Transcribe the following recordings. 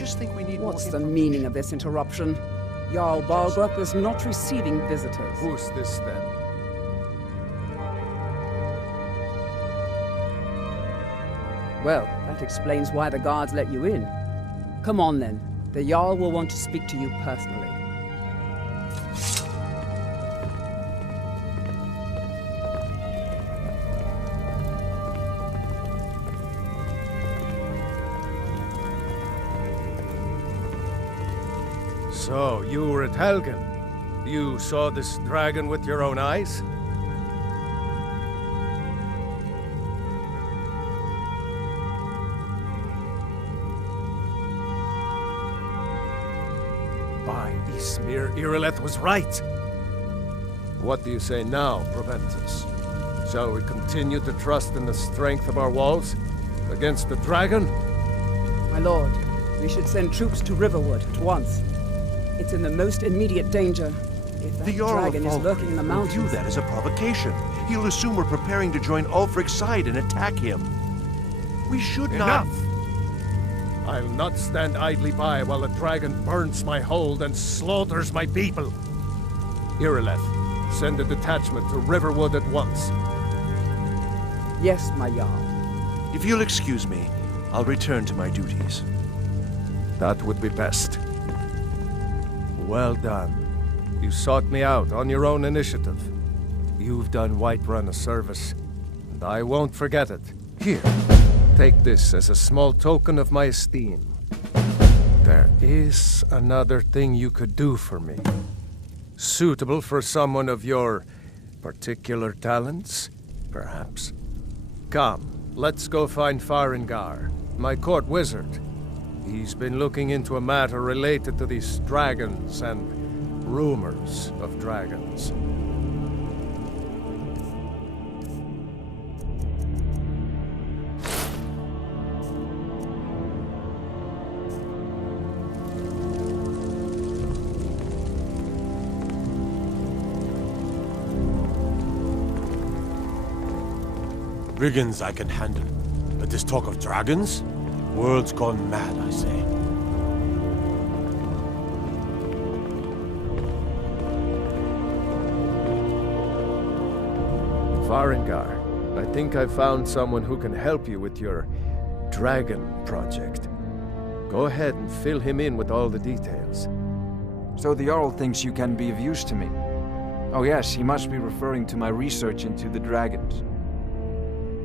just think we need What's more the information. meaning of this interruption? Jarl Balgruuf is not receiving visitors. Who's this then? Well, that explains why the guards let you in. Come on then. The Jarl will want to speak to you personally. So, you were at Helgen. You saw this dragon with your own eyes? By Ismir, Irileth was right. What do you say now, Proventus? Shall we continue to trust in the strength of our walls against the dragon? My lord, we should send troops to Riverwood at once. It's in the most immediate danger. If that The Jarl dragon is lurking in the will mountains... view that as a provocation. He'll assume we're preparing to join Ulfric's side and attack him. We should not... Enough! I'll not stand idly by while the dragon burns my hold and slaughters my people. Irileth, send a detachment to Riverwood at once. Yes, my Jarl. If you'll excuse me, I'll return to my duties. That would be best. Well done. You sought me out on your own initiative. You've done Whiterun a service, and I won't forget it. Here, take this as a small token of my esteem. There is another thing you could do for me. Suitable for someone of your particular talents, perhaps. Come, let's go find Farengar, my court wizard. He's been looking into a matter related to these dragons and rumors of dragons. Brigands I can handle, but this talk of dragons? World's gone mad, I say. Farengar, I think I found someone who can help you with your dragon project. Go ahead and fill him in with all the details. So the Jarl thinks you can be of use to me. Oh yes, he must be referring to my research into the dragons.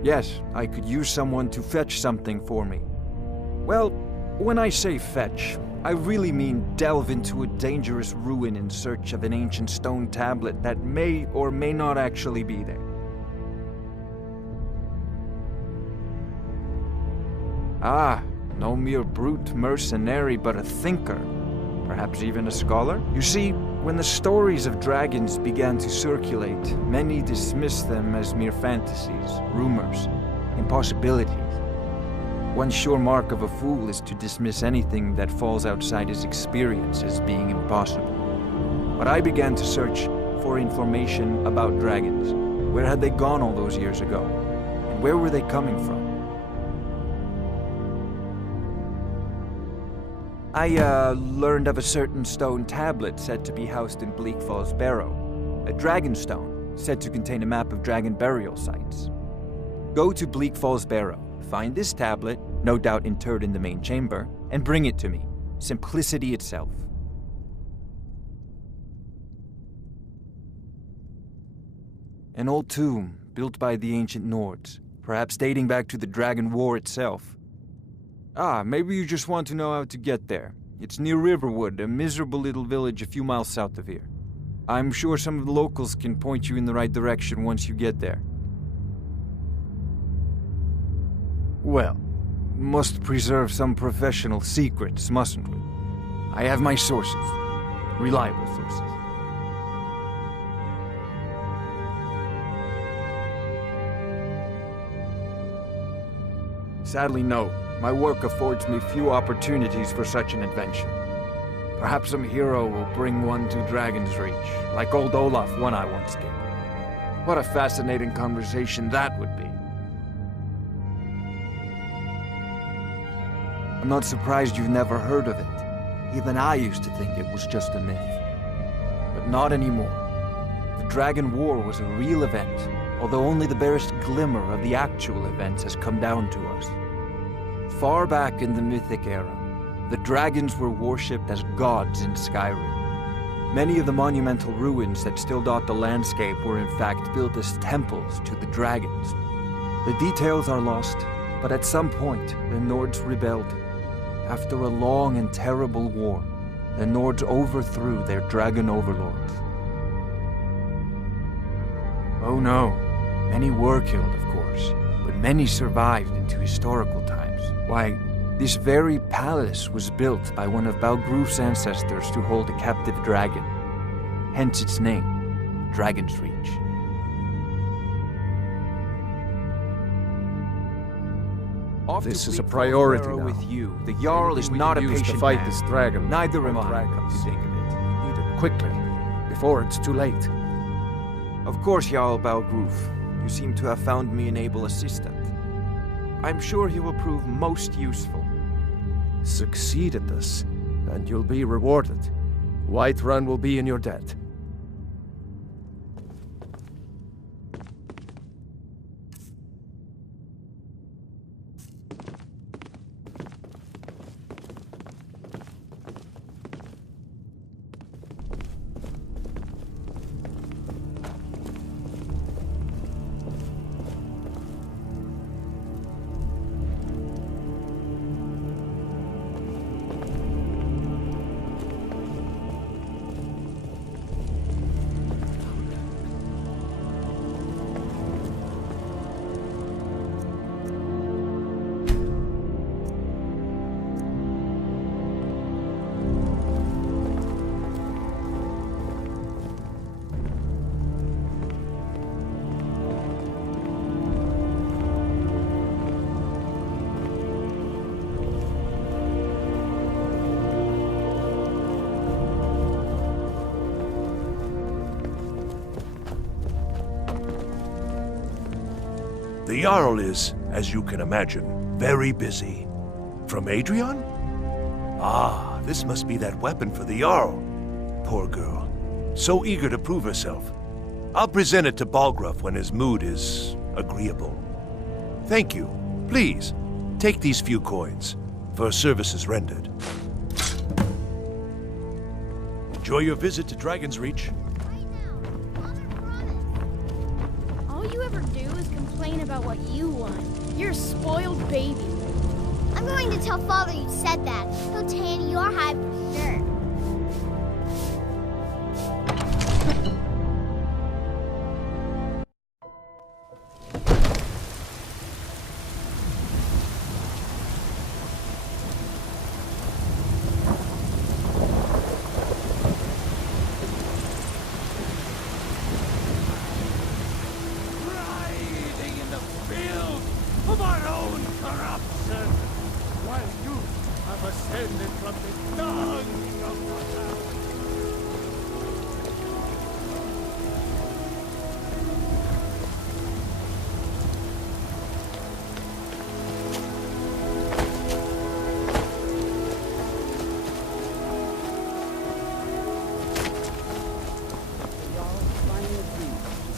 Yes, I could use someone to fetch something for me. Well, when I say fetch, I really mean delve into a dangerous ruin in search of an ancient stone tablet that may or may not actually be there. Ah, no mere brute mercenary, but a thinker. Perhaps even a scholar? You see, when the stories of dragons began to circulate, many dismissed them as mere fantasies, rumors, impossibilities. One sure mark of a fool is to dismiss anything that falls outside his experience as being impossible. But I began to search for information about dragons. Where had they gone all those years ago? And where were they coming from? I learned of a certain stone tablet said to be housed in Bleak Barrow. A dragon stone, said to contain a map of dragon burial sites. Go to Bleak Barrow, find this tablet, no doubt interred in the main chamber, and bring it to me. Simplicity itself. An old tomb, built by the ancient Nords, perhaps dating back to the Dragon War itself. Ah, maybe you just want to know how to get there. It's near Riverwood, a miserable little village a few miles south of here. I'm sure some of the locals can point you in the right direction once you get there. Well, must preserve some professional secrets, mustn't we? I have my sources. Reliable sources. Sadly, no. My work affords me few opportunities for such an adventure. Perhaps some hero will bring one to Dragon's Reach, like old Olaf one I once did. What a fascinating conversation that would be. I'm not surprised you've never heard of it. Even I used to think it was just a myth. But not anymore. The Dragon War was a real event, although only the barest glimmer of the actual events has come down to us. Far back in the Mythic era, the dragons were worshipped as gods in Skyrim. Many of the monumental ruins that still dot the landscape were in fact built as temples to the dragons. The details are lost, but at some point, the Nords rebelled. After a long and terrible war, the Nords overthrew their dragon overlords. Oh no, many were killed, of course, but many survived into historical times. Why, this very palace was built by one of Balgruuf's ancestors to hold a captive dragon. Hence its name, Dragon's Reach. This is a priority Barrow now. with you. The Jarl is not a patient to fight man. this dragon. Neither am I, Dragons. come to think of it. Eat it quickly, before it's too late. Of course, Jarl Balgruuf. You seem to have found me an able assistant. I'm sure he will prove most useful. Succeed at this, and you'll be rewarded. Whiterun will be in your debt. The Jarl is, as you can imagine, very busy. From Adrian? Ah, this must be that weapon for the Jarl. Poor girl. So eager to prove herself. I'll present it to Balgruuf when his mood is agreeable. Thank you. Please, take these few coins for services rendered. Enjoy your visit to Dragon's Reach. All you ever do is complain about what you want. You're a spoiled baby. I'm going to tell Father you said that. He'll tan your hide for sure.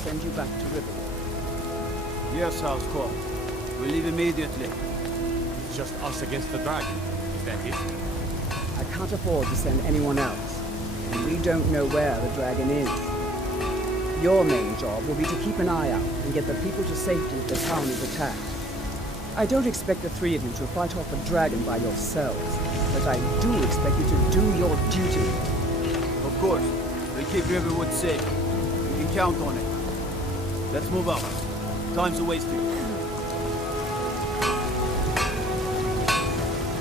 Send you back to Riverwood. Yes, House Call. We leave immediately. It's just us against the dragon. Is that it? I can't afford to send anyone else, and we don't know where the dragon is. Your main job will be to keep an eye out and get the people to safety if the town is attacked. I don't expect the three of you to fight off the dragon by yourselves, but I do expect you to do your duty. Of course. We'll keep Riverwood safe. You can count on it. Let's move out. Time's a wasting.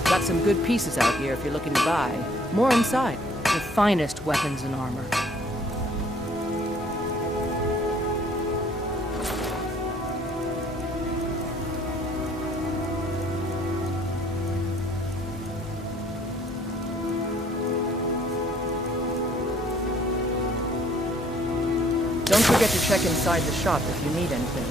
Got some good pieces out here if you're looking to buy. More inside. The finest weapons and armor. Don't forget to check inside the shop if you need anything.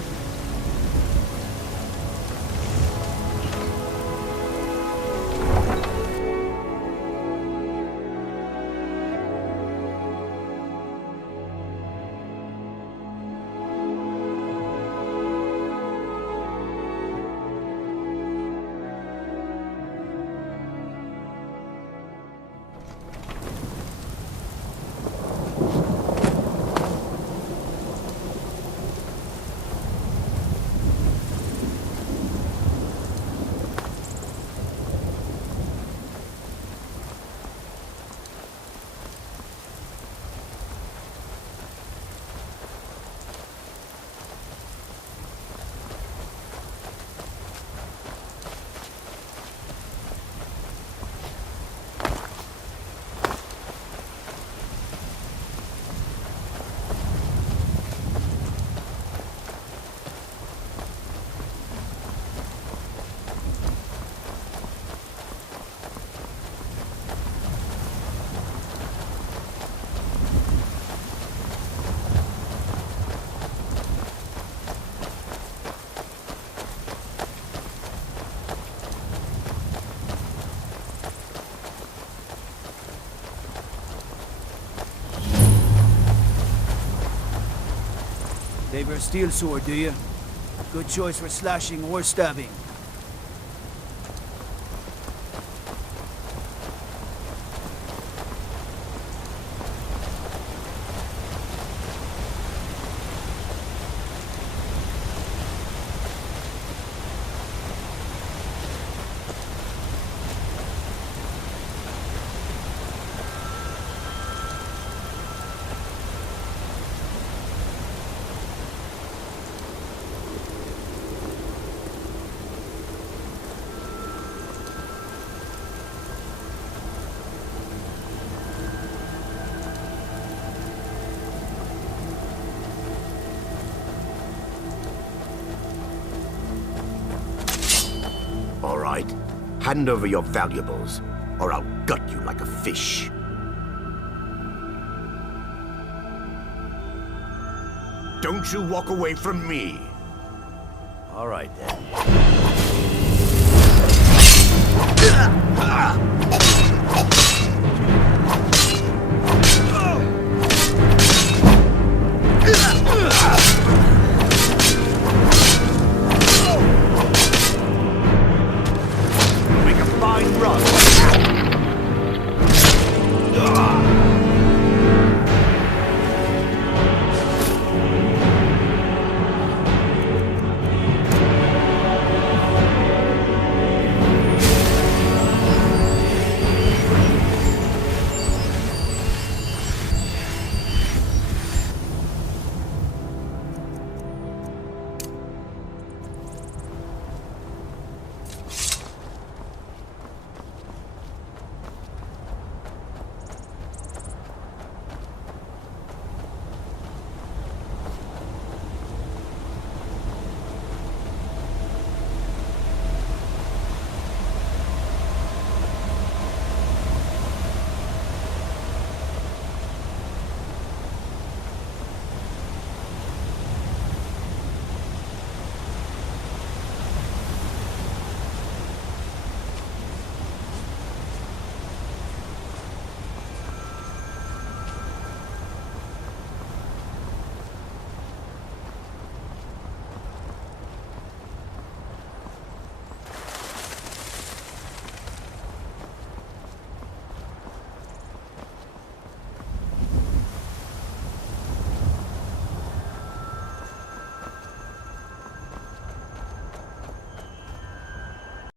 Favor a steel sword, do you? Good choice for slashing or stabbing. All right. Hand over your valuables, or I'll gut you like a fish. Don't you walk away from me. All right, then.